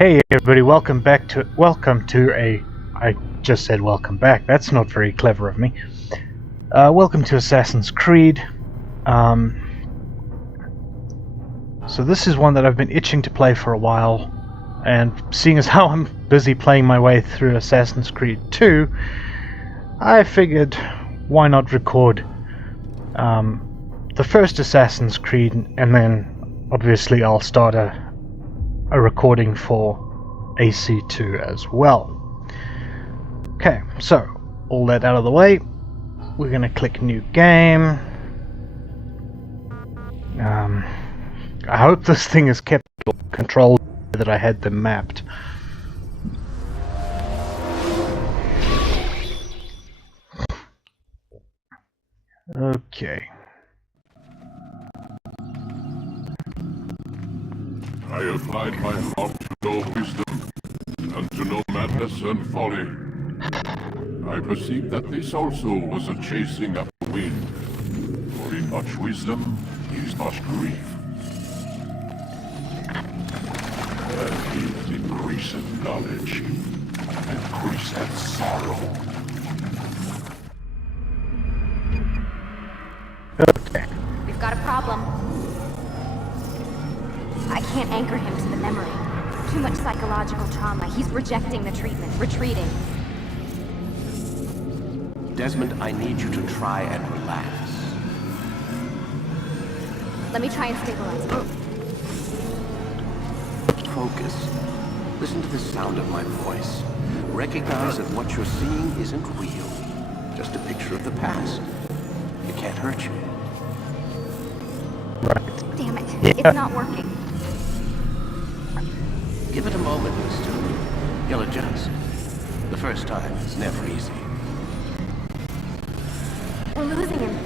Hey everybody, welcome to I just said welcome back. That's not very clever of me. Welcome to Assassin's Creed. So this is one that I've been itching to play for a while, and seeing as how I'm busy playing my way through Assassin's Creed 2, I figured why not record the first Assassin's Creed, and then obviously I'll start a recording for AC2 as well. Okay, so all that out of the way, we're gonna click new game. I hope this thing is kept controlled that I had them mapped. Okay. I applied my thought to know wisdom, and to know madness and folly. I perceived that this also was a chasing up the wind, for in much wisdom is much grief. And with increasing knowledge, increasing sorrow. Okay. We've got a problem. I can't anchor him to the memory. Too much psychological trauma. He's rejecting the treatment, retreating. Desmond, I need you to try and relax. Let me try and stabilize him. Focus. Listen to the sound of my voice. Recognize that what you're seeing isn't real. Just a picture of the past. It can't hurt you. Right. Damn it. It's not working. Give it a moment, mister. You'll adjust. The first time is never easy. We're losing him.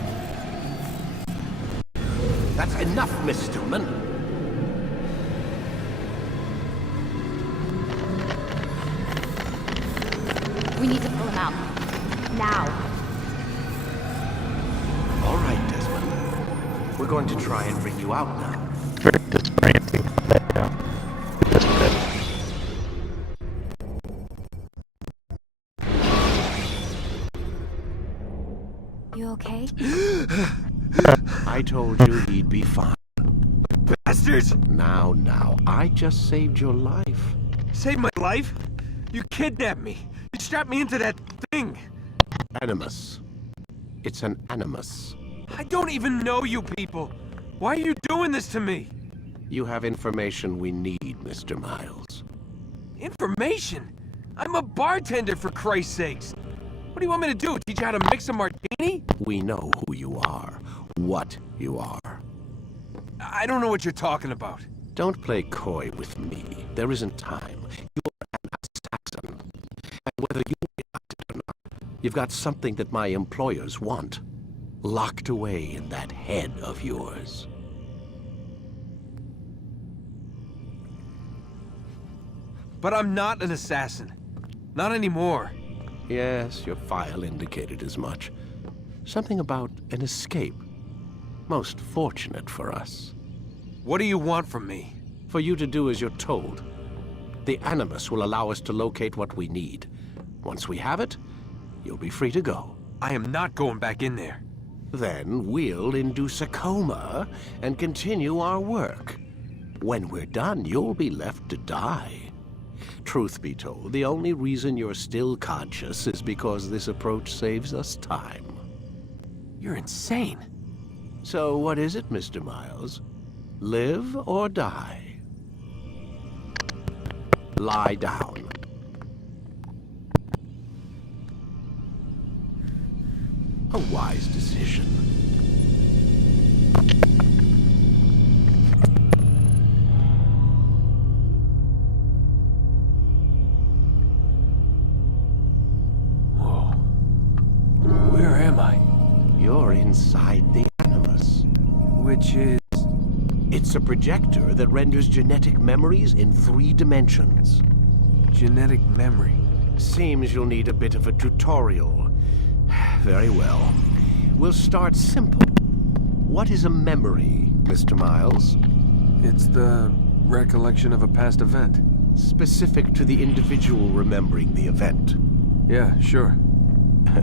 That's enough, Miss Stillman. We need to pull him out. Now. All right, Desmond. We're going to try and bring you out now. Very disorienting. You okay? I told you he'd be fine. Bastards! Now, I just saved your life. Saved my life? You kidnapped me. You strapped me into that thing. Animus. It's an animus. I don't even know you people. Why are you doing this to me? You have information we need, Mr. Miles. Information? I'm a bartender, for Christ's sakes. What do you want me to do? Teach you how to mix a martini? We know who you are, what you are. I don't know what you're talking about. Don't play coy with me. There isn't time. You're an assassin. And whether you realize it or not, you've got something that my employers want. Locked away in that head of yours. But I'm not an assassin. Not anymore. Yes, your file indicated as much. Something about an escape. Most fortunate for us. What do you want from me? For you to do as you're told. The Animus will allow us to locate what we need. Once we have it, you'll be free to go. I am not going back in there. Then we'll induce a coma and continue our work. When we're done, you'll be left to die. Truth be told, the only reason you're still conscious is because this approach saves us time. You're insane. So what is it, Mr. Miles? Live or die? Lie down. A wise decision. Whoa. Where am I? You're inside the Animus. Which is... It's a projector that renders genetic memories in 3 dimensions. genetic memory. Seems you'll need a bit of a tutorial. Very well. We'll start simple. What is a memory, Mr. Miles? It's the recollection of a past event. specific to the individual remembering the event. Yeah, sure.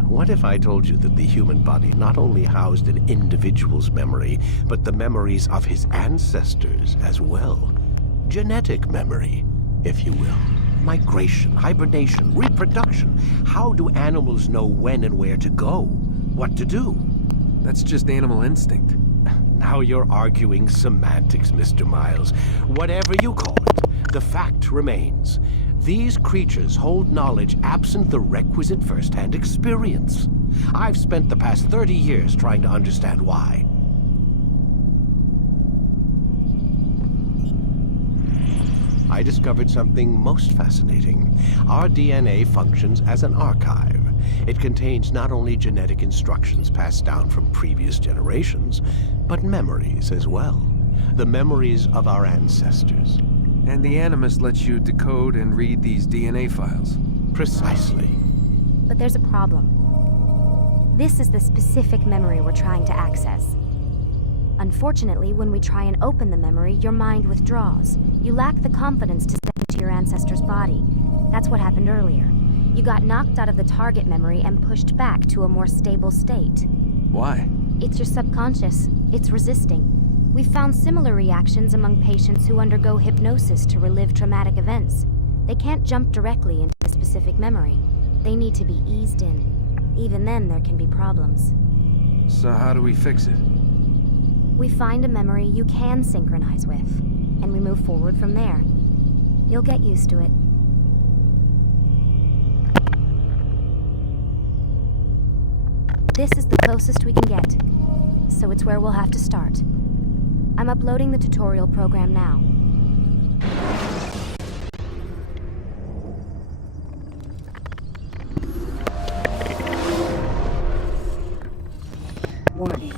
What if I told you that the human body not only housed an individual's memory, but the memories of his ancestors as well? Genetic memory, if you will. Migration, hibernation, reproduction. How do animals know when and where to go? What to do? That's just animal instinct. Now you're arguing semantics, Mr. Miles. Whatever you call it, the fact remains. These creatures hold knowledge absent the requisite first-hand experience. I've spent the past 30 years trying to understand why. I discovered something most fascinating. Our DNA functions as an archive. It contains not only genetic instructions passed down from previous generations, but memories as well. The memories of our ancestors. And the Animus lets you decode and read these DNA files. Precisely. But there's a problem. This is the specific memory we're trying to access. Unfortunately, when we try and open the memory, your mind withdraws. You lack the confidence to step into your ancestor's body. That's what happened earlier. You got knocked out of the target memory and pushed back to a more stable state. Why? It's your subconscious. It's resisting. We've found similar reactions among patients who undergo hypnosis to relive traumatic events. They can't jump directly into a specific memory. They need to be eased in. Even then, there can be problems. So how do we fix it? We find a memory you can synchronize with, and we move forward from there. You'll get used to it. This is the closest we can get, so it's where we'll have to start. I'm uploading the tutorial program now. Warning.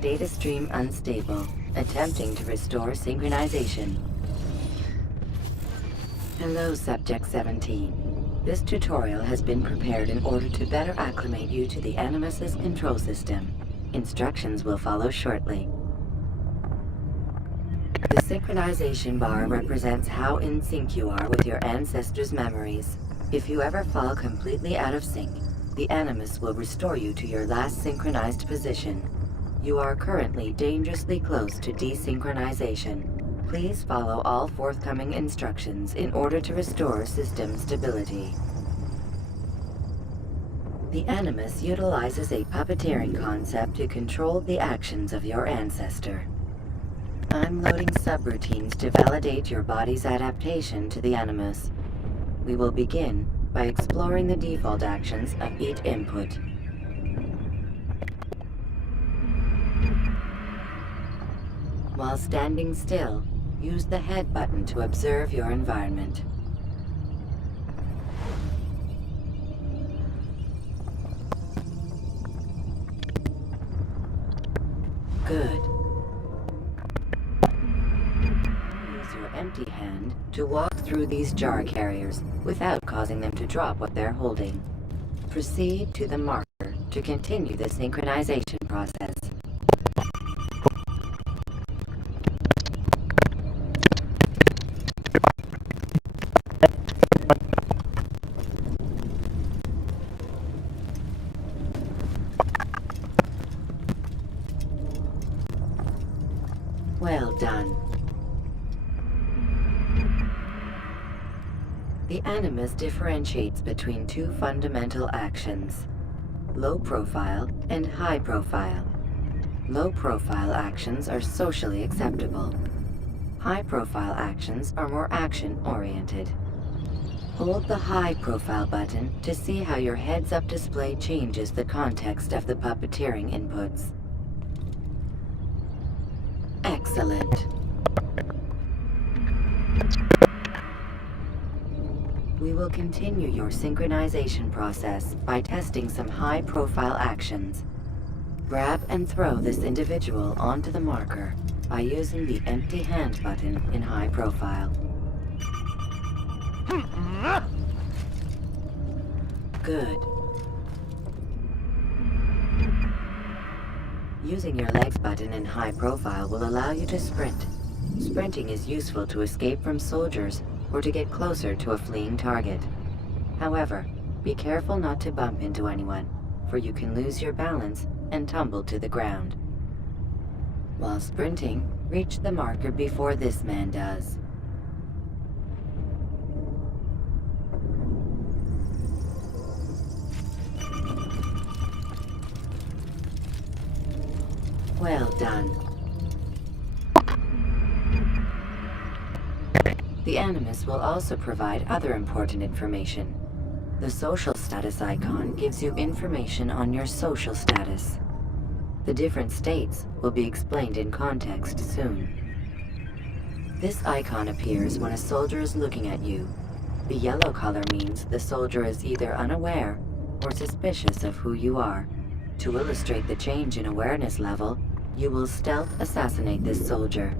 Data stream unstable. Attempting to restore synchronization. Hello, Subject 17. This tutorial has been prepared in order to better acclimate you to the Animus's control system. Instructions will follow shortly. The synchronization bar represents how in sync you are with your ancestors' memories. If you ever fall completely out of sync, the Animus will restore you to your last synchronized position. You are currently dangerously close to desynchronization. Please follow all forthcoming instructions in order to restore system stability. The Animus utilizes a puppeteering concept to control the actions of your ancestor. I'm loading subroutines to validate your body's adaptation to the Animus. We will begin by exploring the default actions of each input. While standing still, use the head button to observe your environment. Good. Use your empty hand to walk through these jar carriers without causing them to drop what they're holding. Proceed to the marker to continue the synchronization process. Well done. The Animus differentiates between two fundamental actions: low profile and high profile. Low profile actions are socially acceptable. High profile actions are more action-oriented. Hold the high profile button to see how your heads-up display changes the context of the puppeteering inputs. Excellent. We will continue your synchronization process by testing some high-profile actions. Grab and throw this individual onto the marker by using the empty hand button in high profile. Good. Using your legs button in high profile will allow you to sprint. Sprinting is useful to escape from soldiers or to get closer to a fleeing target. However, be careful not to bump into anyone, for you can lose your balance and tumble to the ground. While sprinting, reach the marker before this man does. Well done. The Animus will also provide other important information. The social status icon gives you information on your social status. The different states will be explained in context soon. This icon appears when a soldier is looking at you. The yellow color means the soldier is either unaware or suspicious of who you are. To illustrate the change in awareness level, you will stealth assassinate this soldier.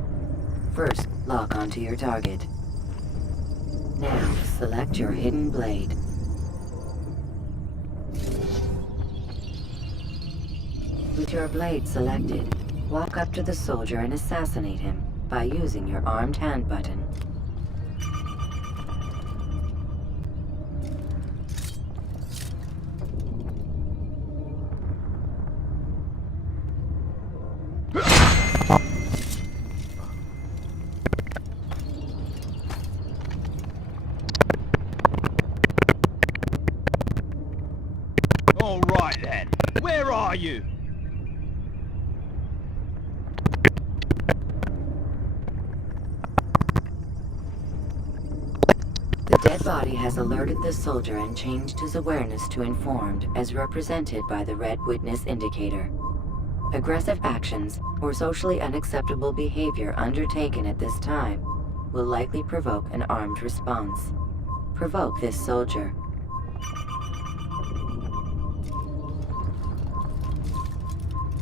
First, lock onto your target. Now, select your hidden blade. With your blade selected, walk up to the soldier and assassinate him by using your armed hand button. All right then, where are you? The dead body has alerted the soldier and changed his awareness to informed, as represented by the red witness indicator. Aggressive actions or socially unacceptable behavior undertaken at this time will likely provoke an armed response. Provoke this soldier.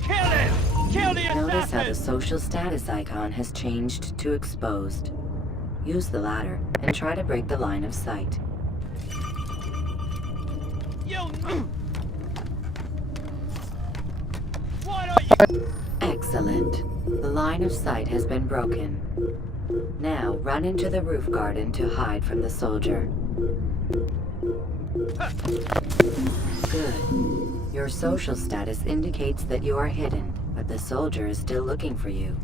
Kill him! Kill the Notice how the assassin! social status icon has changed to exposed. Use the ladder and try to break the line of sight. You... Why don't you... Excellent. The line of sight has been broken. Now run into the roof garden to hide from the soldier. Good. Your social status indicates that you are hidden, but the soldier is still looking for you.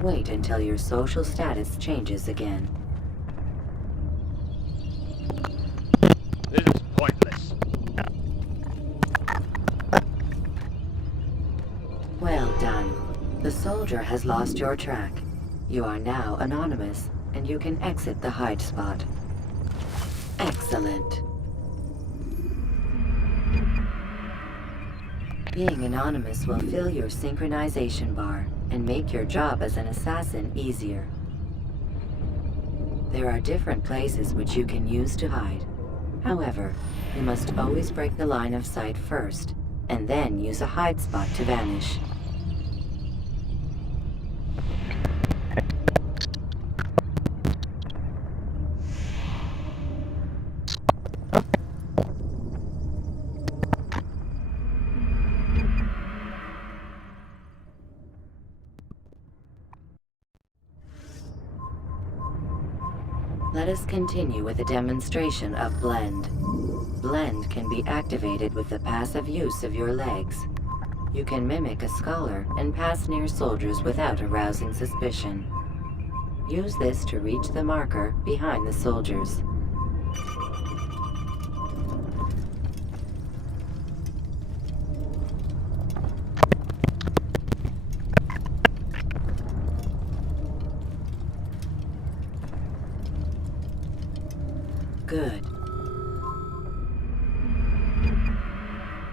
Wait until your social status changes again. This is pointless. Well done. The soldier has lost your track. You are now anonymous, and you can exit the hide spot. Excellent. Being anonymous will fill your synchronization bar and make your job as an assassin easier. There are different places which you can use to hide. However, you must always break the line of sight first, and then use a hide spot to vanish. Let us continue with a demonstration of Blend. Blend can be activated with the passive use of your legs. You can mimic a scholar and pass near soldiers without arousing suspicion. Use this to reach the marker behind the soldiers. Good.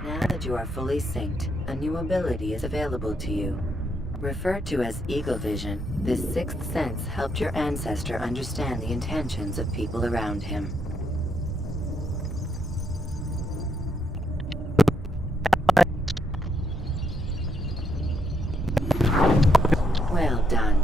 Now that you are fully synced, a new ability is available to you. Referred to as Eagle Vision, this sixth sense helped your ancestor understand the intentions of people around him. Well done.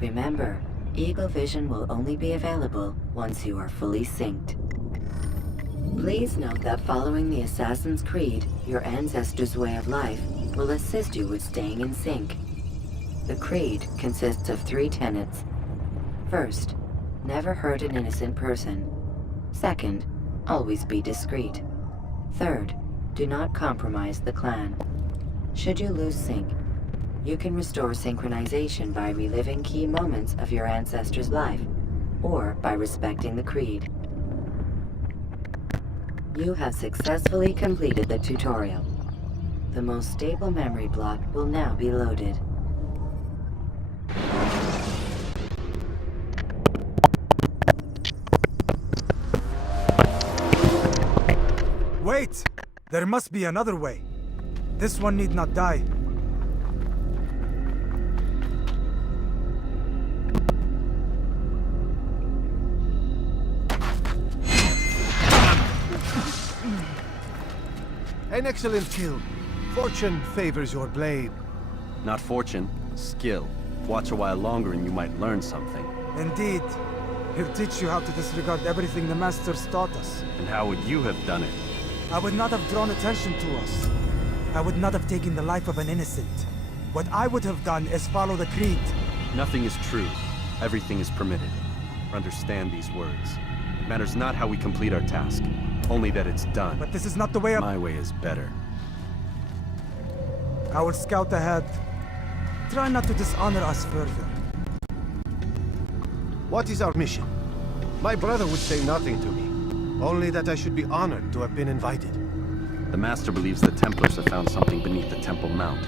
Remember, Eagle vision will only be available once you are fully synced. Please note that following the Assassin's Creed, your ancestors' way of life will assist you with staying in sync. The Creed consists of 3 tenets. First, never hurt an innocent person. Second, always be discreet. Third, do not compromise the clan. Should you lose sync, you can restore synchronization by reliving key moments of your ancestor's life, or by respecting the Creed. You have successfully completed the tutorial. The most stable memory block will now be loaded. Wait! There must be another way. This one need not die. An excellent kill. Fortune favors your blade. Not fortune, skill. Watch a while longer and you might learn something. Indeed. He'll teach you how to disregard everything the Masters taught us. And how would you have done it? I would not have drawn attention to us. I would not have taken the life of an innocent. What I would have done is follow the Creed. Nothing is true. Everything is permitted. Understand these words. It matters not how we complete our task, only that it's done. But this is not the way My way is better. I will scout ahead. Try not to dishonor us further. What is our mission? My brother would say nothing to me. Only that I should be honored to have been invited. The Master believes the Templars have found something beneath the Temple Mount.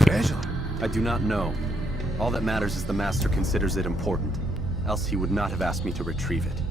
Treasure? I do not know. All that matters is the Master considers it important. Else he would not have asked me to retrieve it.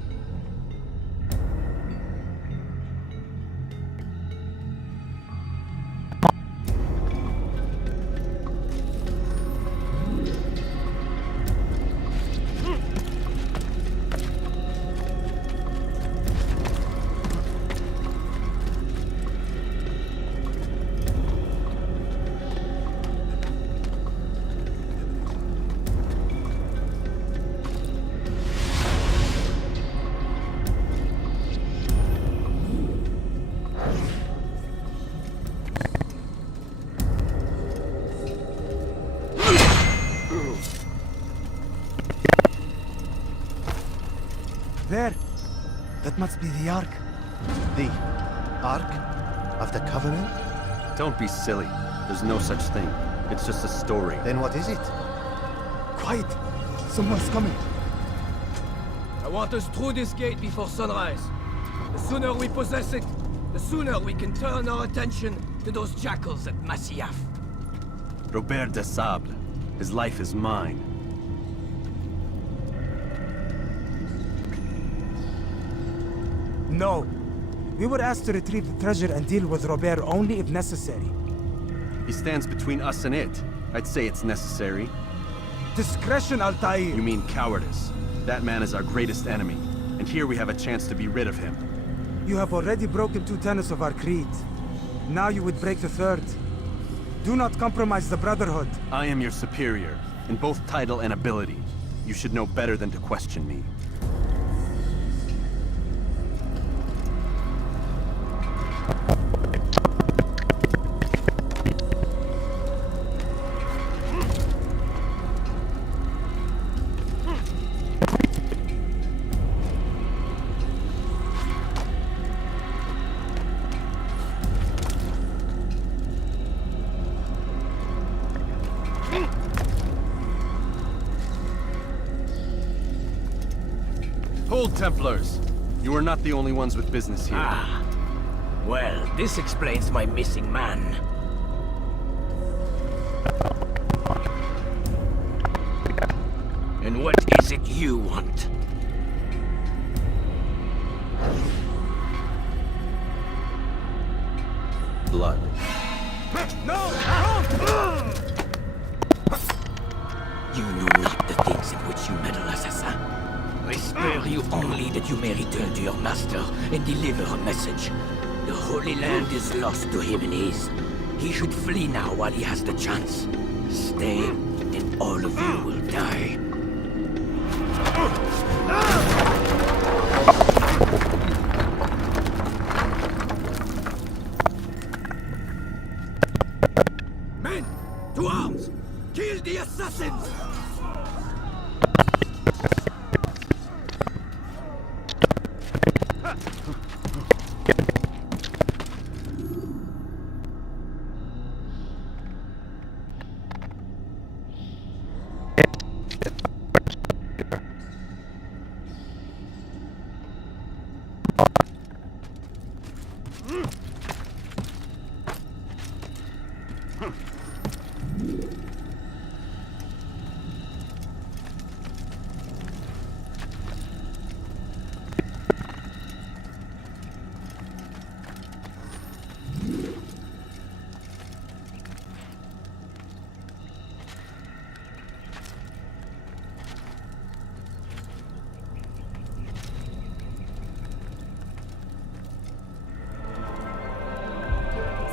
There! That must be the Ark. The Ark of the Covenant? Don't be silly. There's no such thing. It's just a story. Then what is it? Quiet! Someone's coming. I want us through this gate before sunrise. The sooner we possess it, the sooner we can turn our attention to those jackals at Masyaf. Robert de Sable. His life is mine. No. We were asked to retrieve the treasure and deal with Robert only if necessary. He stands between us and it. I'd say it's necessary. Discretion, Altair! You mean cowardice. That man is our greatest enemy, and here we have a chance to be rid of him. You have already broken 2 tenets of our creed. Now you would break the 3rd. Do not compromise the Brotherhood. I am your superior, in both title and ability. You should know better than to question me. Hold, Templars! You are not the only ones with business here. Ah. Well, this explains my missing man. And what is it you want? Blood. You know not the things in which you meddle, assassin. I spare you only that you may return to your master and deliver a message. The Holy Land is lost to him and his. He should flee now while he has the chance. Stay, and all of you will die. Men, to arms! Kill the assassins!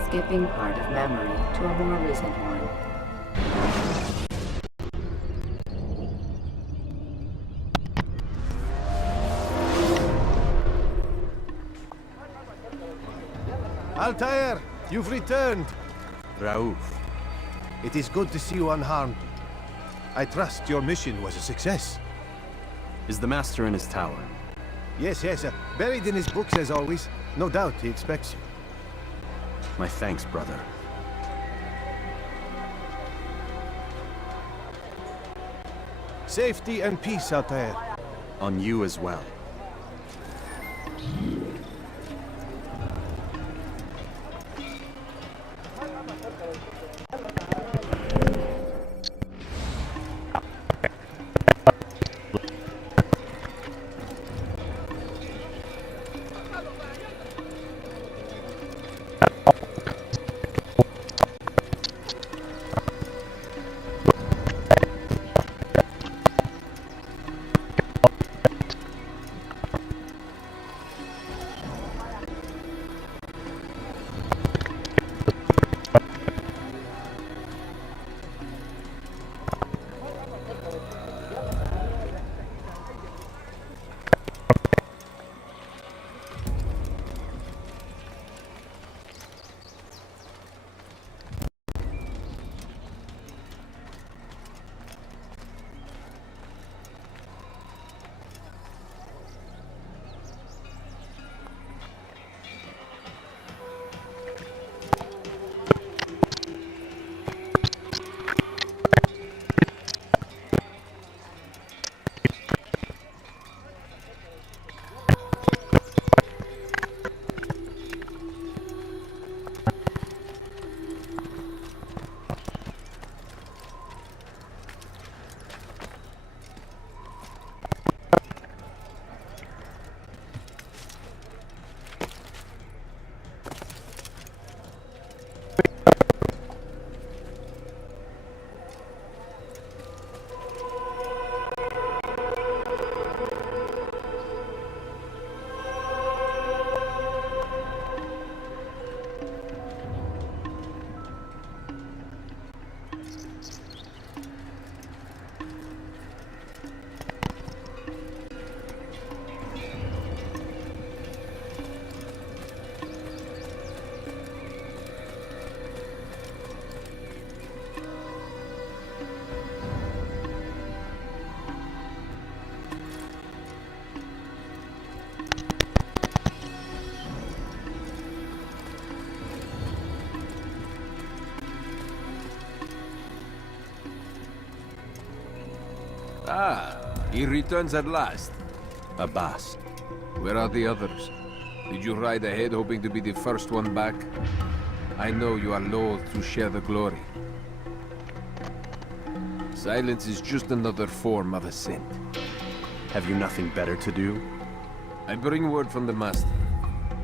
Skipping part of memory to a more recent one. Altair, you've returned. Raouf. It is good to see you unharmed. I trust your mission was a success. Is the Master in his tower? Yes, buried in his books as always. No doubt he expects you. My thanks, brother. Safety and peace, Altair. On you as well. Ah, he returns at last. Abbas. Where are the others? Did you ride ahead hoping to be the first one back? I know you are loath to share the glory. Silence is just another form of assent. Have you nothing better to do? I bring word from the Master.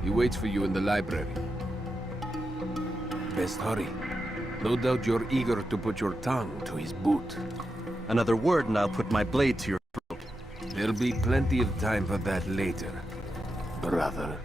He waits for you in the library. Best hurry. No doubt you're eager to put your tongue to his boot. Another word and I'll put my blade to your throat. There'll be plenty of time for that later, brother.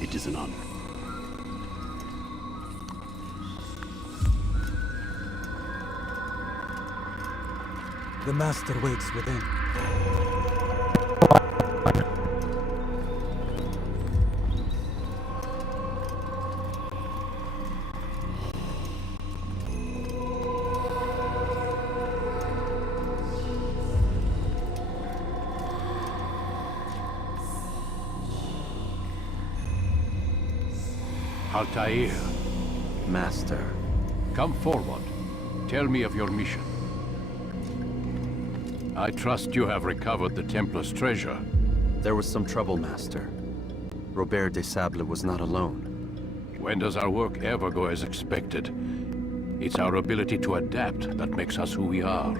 It is an honor. The Master waits within. Altair, Master. come forward. Tell me of your mission. I trust you have recovered the Templar's treasure. There was some trouble, Master. Robert de Sable was not alone. When does our work ever go as expected? It's our ability to adapt that makes us who we are.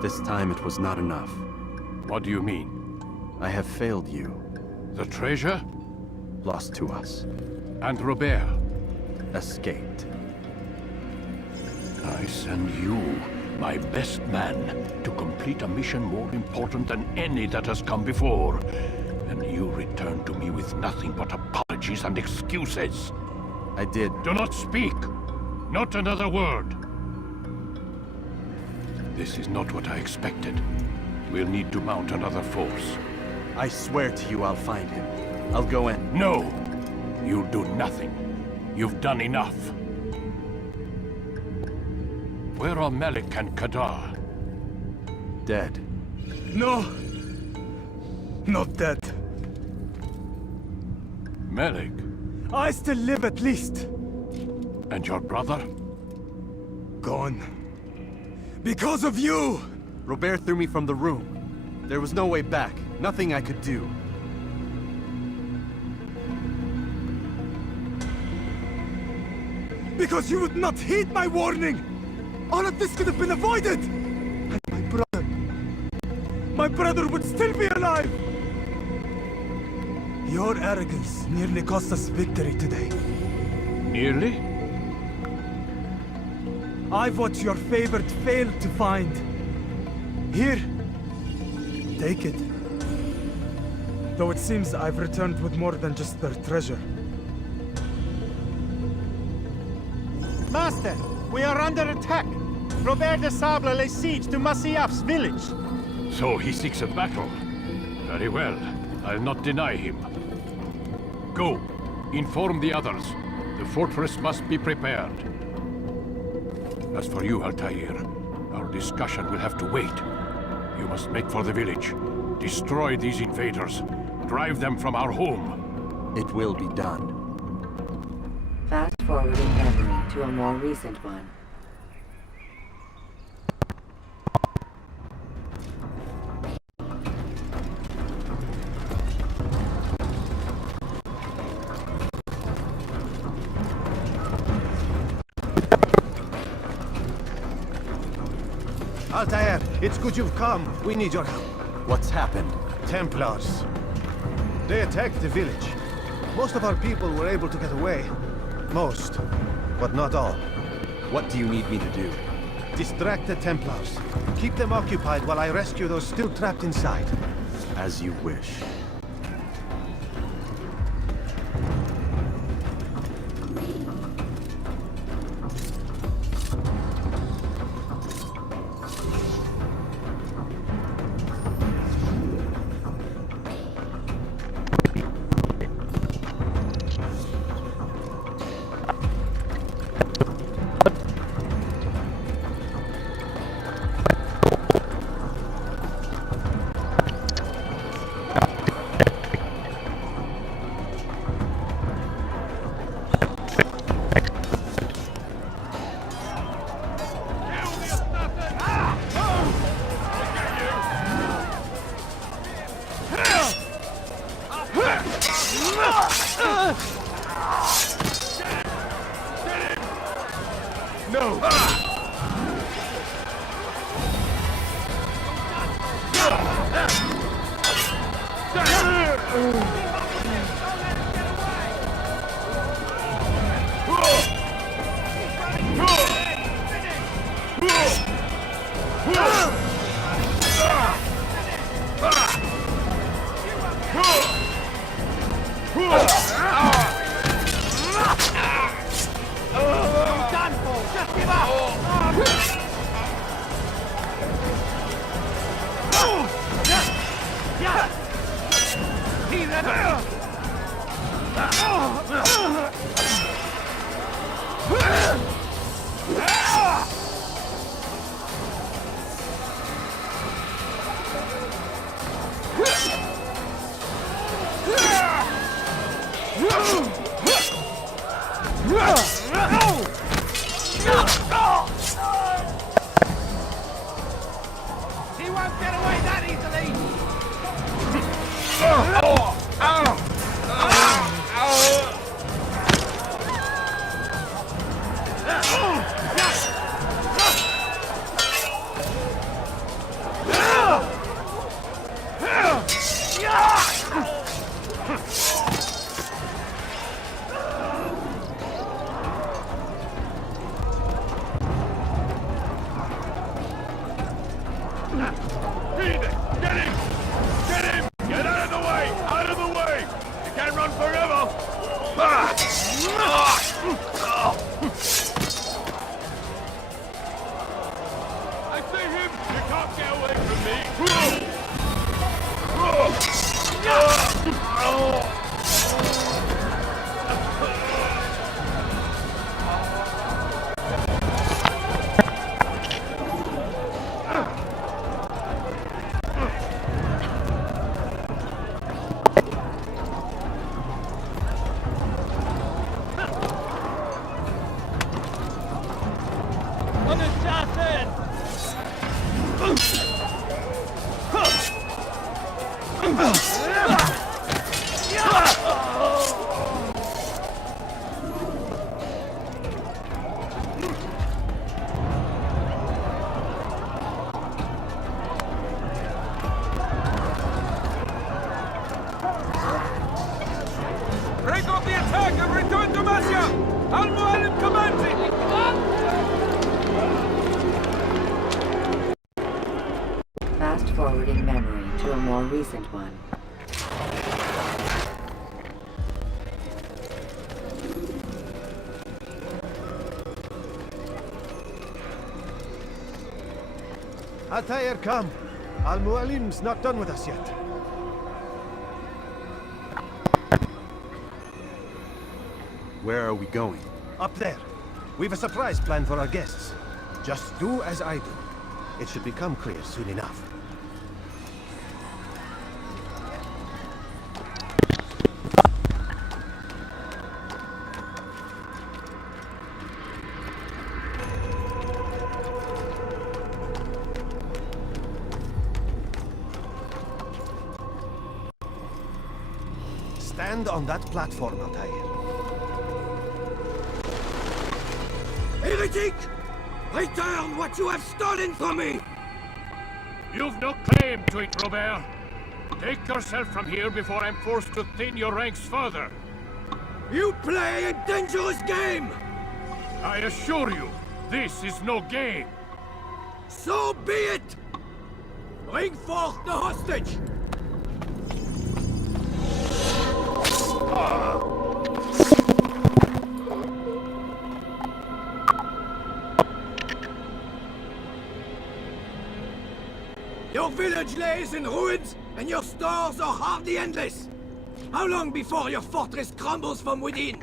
This time it was not enough. What do you mean? I have failed you. The treasure? Lost to us. And Robert? Escaped. I send you, my best man, to complete a mission more important than any that has come before. And you return to me with nothing but apologies and excuses. I did. Do not speak! Not another word! This is not what I expected. We'll need to mount another force. I swear to you I'll find him. I'll go in. No! You'll do nothing. You've done enough. Where are Malik and Kadar? Dead. No! Not dead. Malik? I still live at least. And your brother? Gone. Because of you! Robert threw me from the room. There was no way back. Nothing I could do. Because you would not heed my warning! All of this could have been avoided! And my brother... My brother would still be alive! Your arrogance nearly cost us victory today. Nearly? I've what your favorite failed to find. Here. Take it. Though it seems I've returned with more than just their treasure. Master, we are under attack. Robert de Sable lays siege to Masyaf's village. So he seeks a battle. Very well. I'll not deny him. Go. Inform the others. The fortress must be prepared. As for you, Altair, our discussion will have to wait. You must make for the village. Destroy these invaders. Drive them from our home. It will be done. Fast forwarding memory to a more recent one. Altair, it's good you've come. We need your help. What's happened? Templars. They attacked the village. Most of our people were able to get away. Most, but not all. What do you need me to do? Distract the Templars. Keep them occupied while I rescue those still trapped inside. As you wish. He won't get away that easily! Break off the attack and return to Masya! Al-Mualim commanding! Fast forwarding memory to a more recent one. Altair, come. Al-Mualim's not done with us yet. Where are we going? Up there. We've a surprise planned for our guests. Just do as I do. It should become clear soon enough. Stand on that platform, Altair. Heretic! Return what you have stolen from me! You've no claim to it, Robert. Take yourself from here before I'm forced to thin your ranks further. You play a dangerous game! I assure you, this is no game. So be it! Bring forth the hostage! Your village lays in ruins, and your stores are hardly endless. How long before your fortress crumbles from within?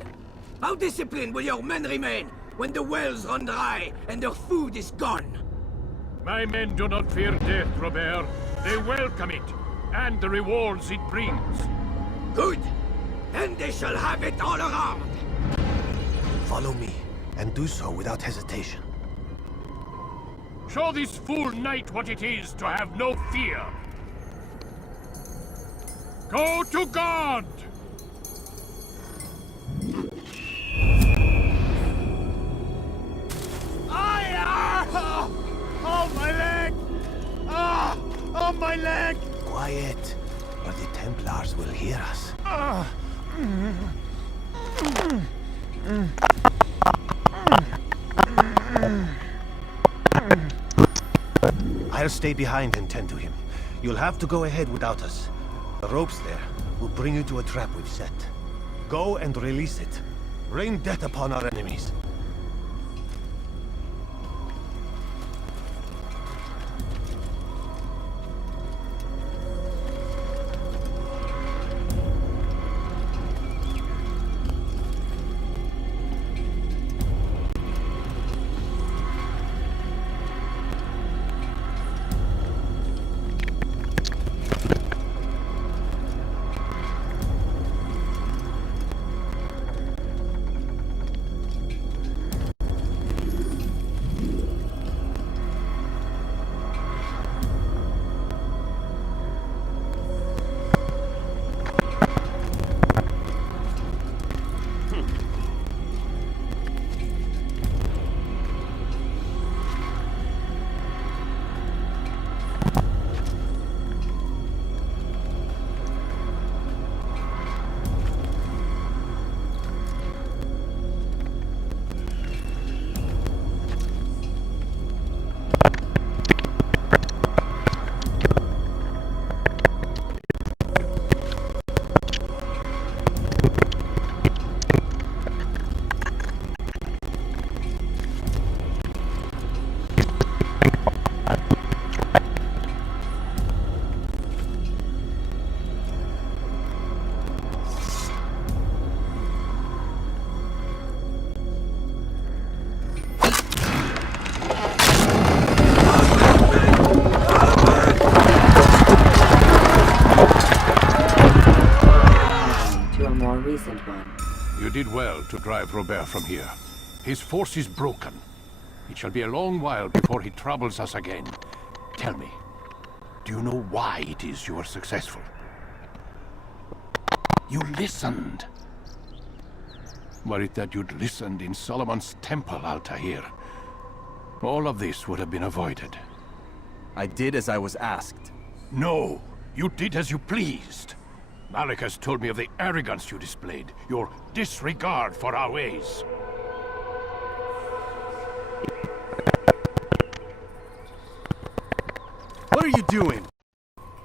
How disciplined will your men remain when the wells run dry and their food is gone? My men do not fear death, Robert. They welcome it, and the rewards it brings. Good. Then they shall have it all around. Follow me, and do so without hesitation. Show this fool knight what it is to have no fear. Go to God! Oh, my leg! Oh, my leg! Quiet, or the Templars will hear us. I'll stay behind and tend to him. You'll have to go ahead without us. The ropes there will bring you to a trap we've set. Go and release it. Rain death upon our enemies. You did well to drive Robert from here. His force is broken. It shall be a long while before he troubles us again. Tell me, do you know why it is you are successful? You listened. Were it that you'd listened in Solomon's temple, Altair, all of this would have been avoided. I did as I was asked. No, you did as you pleased. Malik has told me of the arrogance you displayed, your disregard for our ways. What are you doing?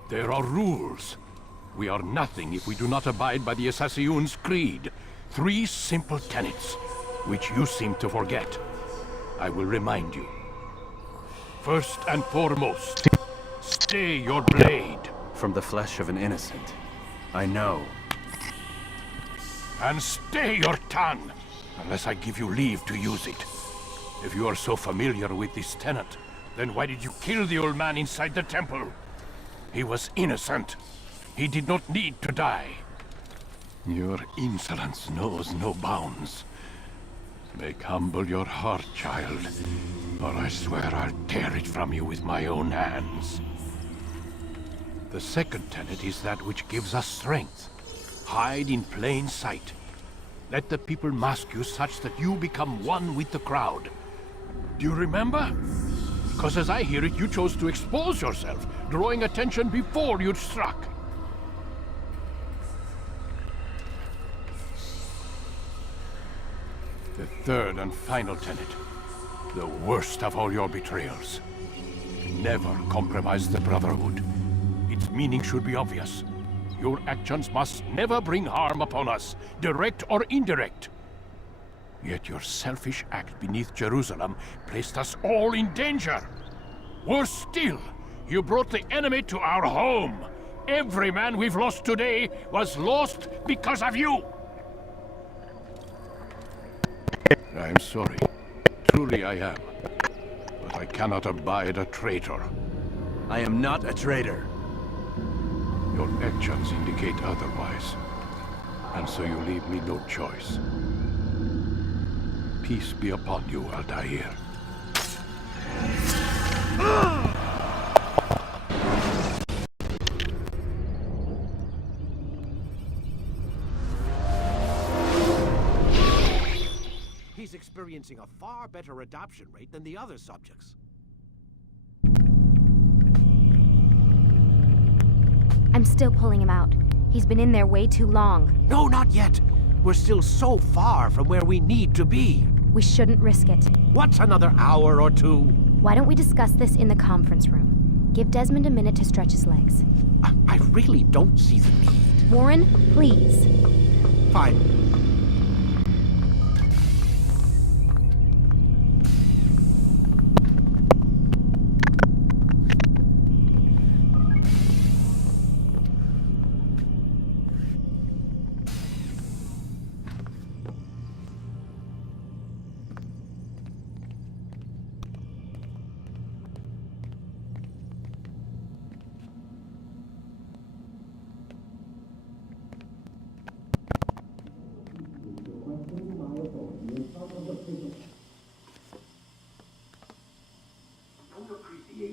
There are rules. We are nothing if we do not abide by the Assassin's creed. 3 simple tenets, which you seem to forget. I will remind you. First and foremost, stay your blade. From the flesh of an innocent. I know. And stay your tongue, unless I give you leave to use it. If you are so familiar with this tenet, then why did you kill the old man inside the temple? He was innocent. He did not need to die. Your insolence knows no bounds. Make humble your heart, child, or I swear I'll tear it from you with my own hands. The second tenet is that which gives us strength. Hide in plain sight. Let the people mask you such that you become one with the crowd. Do you remember? Because as I hear it, you chose to expose yourself, drawing attention before you'd struck. The third and final tenet, the worst of all your betrayals. Never compromise the Brotherhood. Its meaning should be obvious. Your actions must never bring harm upon us, direct or indirect. Yet your selfish act beneath Jerusalem placed us all in danger. Worse still, you brought the enemy to our home. Every man we've lost today was lost because of you. I'm sorry. Truly I am. But I cannot abide a traitor. I am not a traitor. Your actions indicate otherwise. And so you leave me no choice. Peace be upon you, Altair. He's experiencing a far better adoption rate than the other subjects. I'm still pulling him out. He's been in there way too long. No, not yet. We're still so far from where we need to be. We shouldn't risk it. What's another hour or two? Why don't we discuss this in the conference room? Give Desmond a minute to stretch his legs. I really don't see the need. Warren, please. Fine.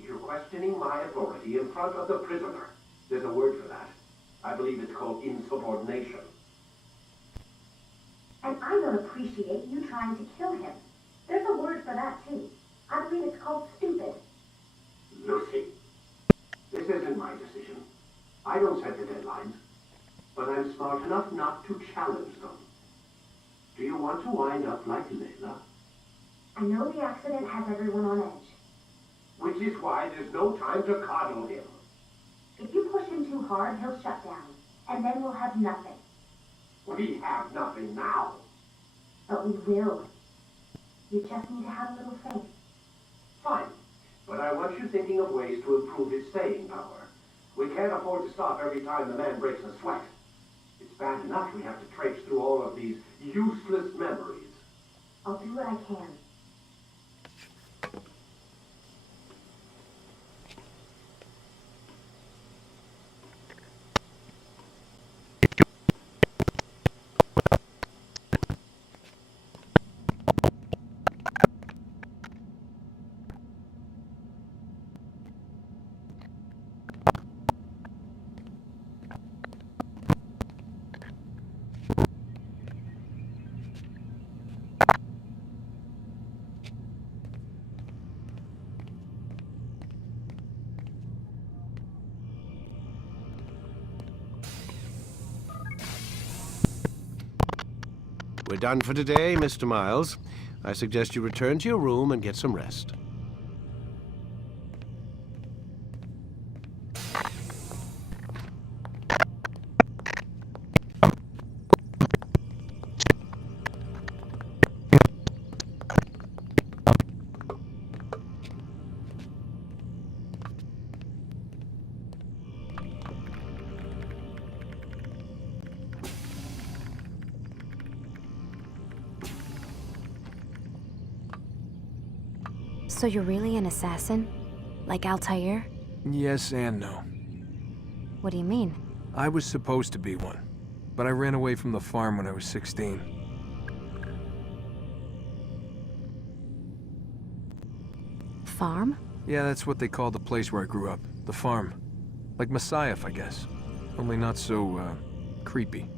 You're questioning my authority in front of the prisoner. There's a word for that. I believe it's called insubordination. And I don't appreciate you trying to kill him. There's a word for that, too. I believe it's called stupid. Lucy, this isn't my decision. I don't set the deadlines. But I'm smart enough not to challenge them. Do you want to wind up like Layla? I know the accident has everyone on edge. Which is why there's no time to coddle him. If you push him too hard, he'll shut down. And then we'll have nothing. We have nothing now. But we will. You just need to have a little faith. Fine. But I want you thinking of ways to improve his staying power. We can't afford to stop every time the man breaks a sweat. It's bad enough we have to traipse through all of these useless memories. I'll do what I can. We're done for today, Mr. Miles. I suggest you return to your room and get some rest. So you're really an assassin? Like Altair? Yes and no. What do you mean? I was supposed to be one, but I ran away from the farm when I was 16. Farm? Yeah, that's what they call the place where I grew up. The farm. Like Messiah, I guess. Only not so, creepy.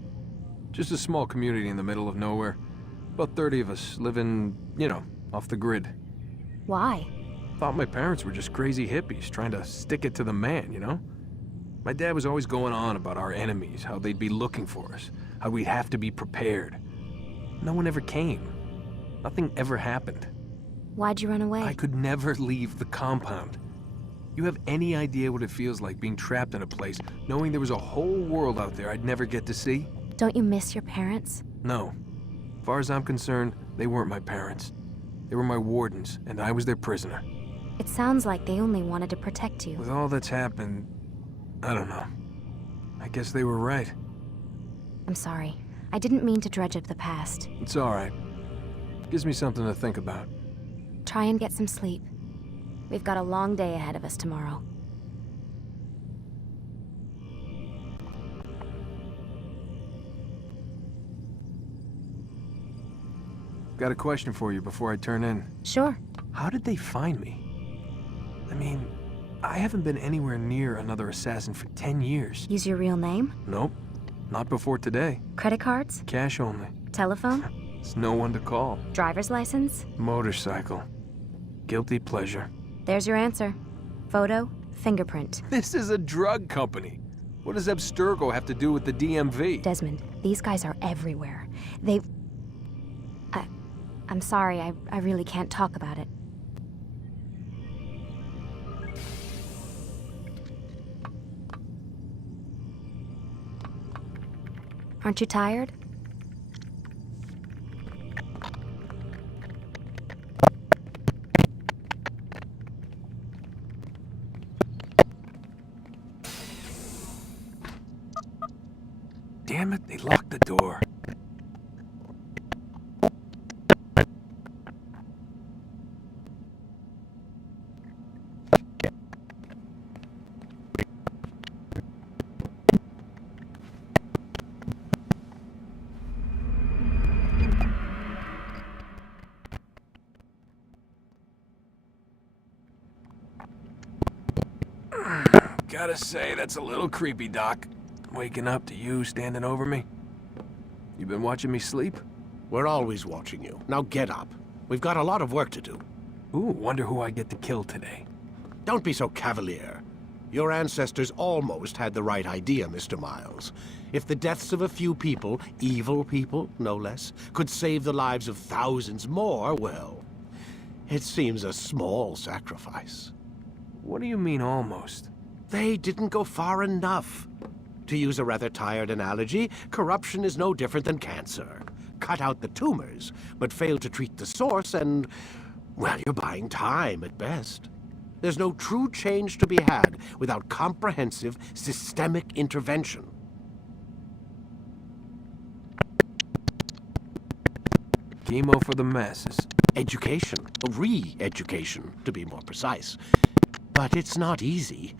Just a small community in the middle of nowhere. About 30 of us living, you know, off the grid. Why? Thought my parents were just crazy hippies trying to stick it to the man, you know? My dad was always going on about our enemies, how they'd be looking for us, how we'd have to be prepared. No one ever came. Nothing ever happened. Why'd you run away? I could never leave the compound. You have any idea what it feels like being trapped in a place, knowing there was a whole world out there I'd never get to see? Don't you miss your parents? No. As far as I'm concerned, they weren't my parents. They were my wardens, and I was their prisoner. It sounds like they only wanted to protect you. With all that's happened, I don't know. I guess they were right. I'm sorry. I didn't mean to dredge up the past. It's all right. Gives me something to think about. Try and get some sleep. We've got a long day ahead of us tomorrow. Got a question for you before I turn in. Sure. How did they find me? I mean, I haven't been anywhere near another assassin for 10 years. Use your real name? Nope. Not before today. Credit cards? Cash only. Telephone? There's no one to call. Driver's license? Motorcycle. Guilty pleasure. There's your answer. Photo, fingerprint. This is a drug company. What does Abstergo have to do with the DMV? Desmond, these guys are everywhere. I'm sorry, I really can't talk about it. Aren't you tired? Damn it, they locked the door. Gotta say, that's a little creepy, Doc. Waking up to you standing over me. You been watching me sleep? We're always watching you. Now get up. We've got a lot of work to do. Ooh, wonder who I get to kill today. Don't be so cavalier. Your ancestors almost had the right idea, Mr. Miles. If the deaths of a few people, evil people, no less, could save the lives of thousands more, well, it seems a small sacrifice. What do you mean, almost? They didn't go far enough. To use a rather tired analogy, corruption is no different than cancer. Cut out the tumors, but fail to treat the source and, well, you're buying time at best. There's no true change to be had without comprehensive, systemic intervention. Chemo for the masses. Education, re-education, to be more precise. But it's not easy,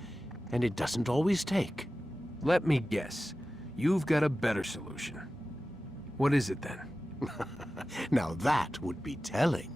and it doesn't always take. Let me guess. You've got a better solution. What is it then? Now that would be telling.